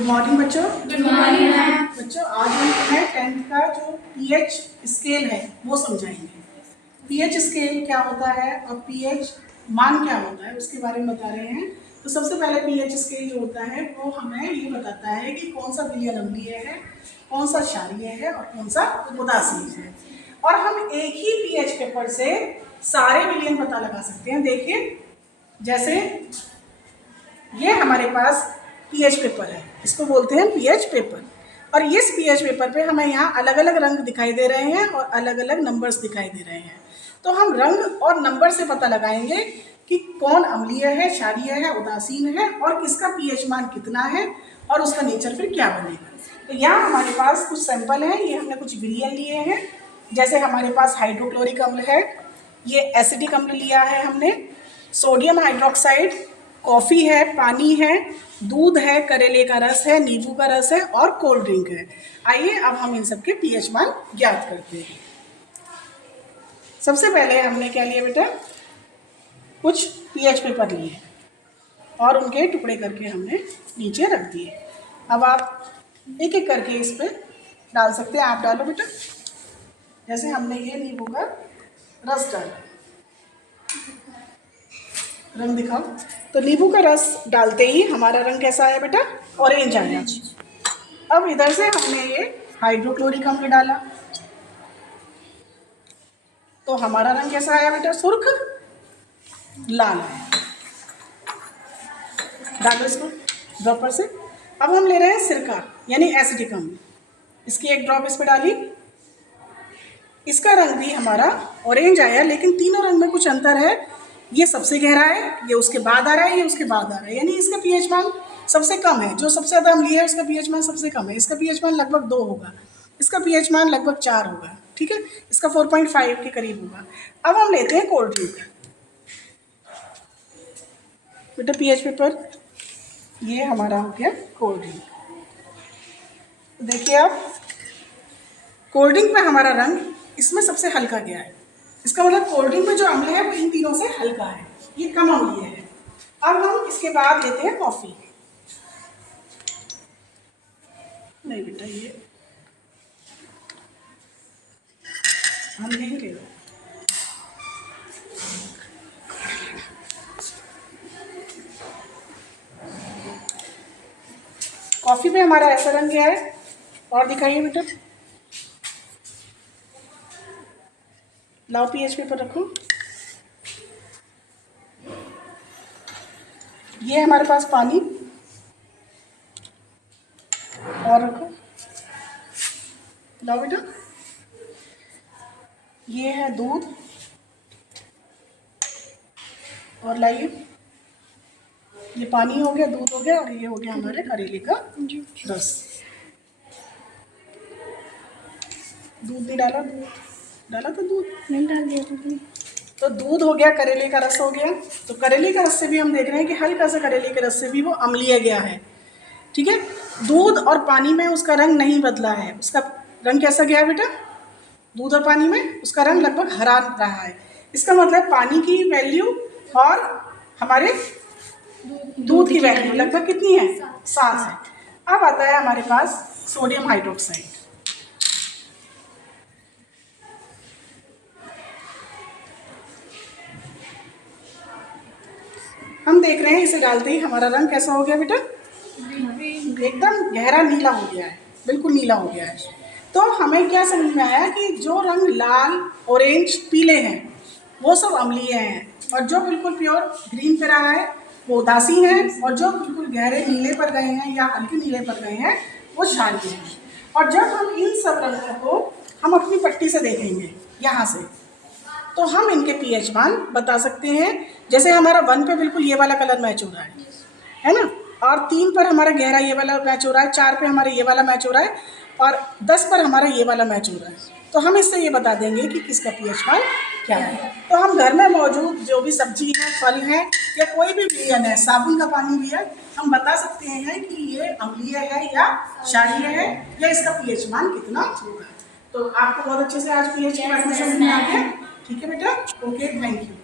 Good morning बच्चों। Good morning ma'am. बच्चों आज हम तुम्हें 10th का जो पीएच स्केल है वो समझाएंगे। पीएच स्केल क्या होता है और पीएच मान क्या होता है उसके बारे में बता रहे हैं। तो सबसे पहले पीएच स्केल जो होता है वो हमें ये बताता है कि कौन सा विलयन अम्लीय है, कौन सा क्षारीय है और कौन सा उदासीन है। और हम एक ही पीएच पेपर से सारे विलयन पता लगा सकते हैं। देखिए जैसे ये हमारे पास पीएच पेपर है, इसको बोलते हैं पीएच पेपर। और इस पीएच पेपर पे हमें यहाँ अलग अलग रंग दिखाई दे रहे हैं और अलग अलग नंबर्स दिखाई दे रहे हैं। तो हम रंग और नंबर से पता लगाएंगे कि कौन अम्लीय है, क्षारीय है, उदासीन है और किसका पीएच मान कितना है और उसका नेचर फिर क्या बनेगा। तो यहाँ हमारे पास कुछ सैंपल हैं, ये हमने कुछ विलयन लिए हैं। जैसे हमारे पास हाइड्रोक्लोरिक अम्ल है, ये एसिडिक अम्ल लिया है हमने, सोडियम हाइड्रोक्साइड, कॉफ़ी है, पानी है, दूध है, करेले का रस है, नींबू का रस है और कोल्ड ड्रिंक है। आइए अब हम इन सब के पीएच मान ज्ञात करते हैं। सबसे पहले हमने क्या लिया बेटा, कुछ पीएच पेपर लिए और उनके टुकड़े करके हमने नीचे रख दिए। अब आप एक एक करके इस पर डाल सकते हैं। आप डालो बेटा, जैसे हमने ये नींबू का रस डाला, रंग दिखाओ। तो नींबू का रस डालते ही हमारा रंग कैसा आया बेटा, ऑरेंज आया। अब इधर से हमने ये हाइड्रोक्लोरिक अम्ल डाला तो हमारा रंग कैसा आया बेटा, सुर्ख लाल। डालो इसको ड्रॉपर से। अब हम ले रहे हैं सिरका यानी एसिडिक अम्ल, इसकी एक ड्रॉप इस पर डाली, इसका रंग भी हमारा ऑरेंज आया। लेकिन तीनों रंग में कुछ अंतर है, ये सबसे गहरा है, ये उसके बाद आ रहा है, ये उसके बाद आ रहा है, यानी इसका पीएच मान सबसे कम है। जो सबसे ज़्यादा अम्लीय है उसका पीएच मान सबसे कम है, इसका पीएच मान लगभग 2 होगा, इसका पीएच मान लगभग 4 होगा, ठीक है, इसका 4.5 के करीब होगा। अब हम लेते हैं कोल्ड ड्रिंक। बेटा पीएच पेपर ये हमारा हो गया कोल्ड ड्रिंक। देखिए आप, कोल्ड ड्रिंक में हमारा रंग इसमें सबसे हल्का गया है, इसका मतलब कोल्ड ड्रिंक में जो अम्ल है वो इन तीनों से हल्का है, ये कम अम्लीय है। अब हम इसके बाद लेते हैं कॉफ़ी। नहीं बेटा ये हम नहीं ले रहे। कॉफ़ी में हमारा ऐसा रंग गया है, और दिखाइए बेटा, लाओ पीएच पेपर रखो। ये हमारे पास पानी, और रखो, लाओ बेटा। ये है दूध, और लाइए, ये पानी हो गया, दूध हो गया, और ये हो गया हमारे करेले का रस। दूध नहीं डाला, दूध डाला था, दूध नहीं डाल दिया दूध। तो दूध हो गया, करेले का रस हो गया। तो करेले का रस से भी हम देख रहे हैं कि हल्का सा करेले के रस से भी वो अम्लीय गया है, ठीक है। दूध और पानी में उसका रंग नहीं बदला है, उसका रंग कैसा गया बेटा, दूध और पानी में उसका रंग लगभग हरा रहा है। इसका मतलब पानी की वैल्यू और हमारे दूध की वैल्यू लगभग कितनी है, 7 है। अब आता है हमारे पास सोडियम हाइड्रोक्साइड। हम देख रहे हैं इसे डालते ही हमारा रंग कैसा हो गया बेटा, एकदम गहरा नीला हो गया है, बिल्कुल नीला हो गया है। तो हमें क्या समझ में आया कि जो रंग लाल, ऑरेंज, पीले हैं वो सब अम्लीय हैं, और जो बिल्कुल प्योर ग्रीन पे रहा है वो उदासीन है, और जो बिल्कुल गहरे नीले पर गए हैं या हल्के नीले पर गए हैं वो क्षारीय हैं। और जब हम इन सब रंगों को हम अपनी पट्टी से देखेंगे यहाँ से, तो हम इनके पीएच मान बता सकते हैं। जैसे हमारा 1 पे बिल्कुल ये वाला कलर मैच हो रहा है ना, और 3 पर हमारा गहरा ये वाला मैच हो रहा है, 4 पे हमारा ये वाला मैच हो रहा है, और 10 पर हमारा ये वाला मैच हो रहा है। तो हम इससे ये बता देंगे कि किसका पीएच मान क्या है। तो हम घर में मौजूद जो भी सब्जी है, फल है, या कोई भी विलयन है, साबुन का पानी भी है, हम बता सकते हैं कि ये अम्लीय है या क्षारीय है, या इसका पीएच मान कितना होगा। तो आपको बहुत अच्छे से आज पीएच के बारे में समझ में आ गया, ठीक है बेटा, ओके, थैंक यू।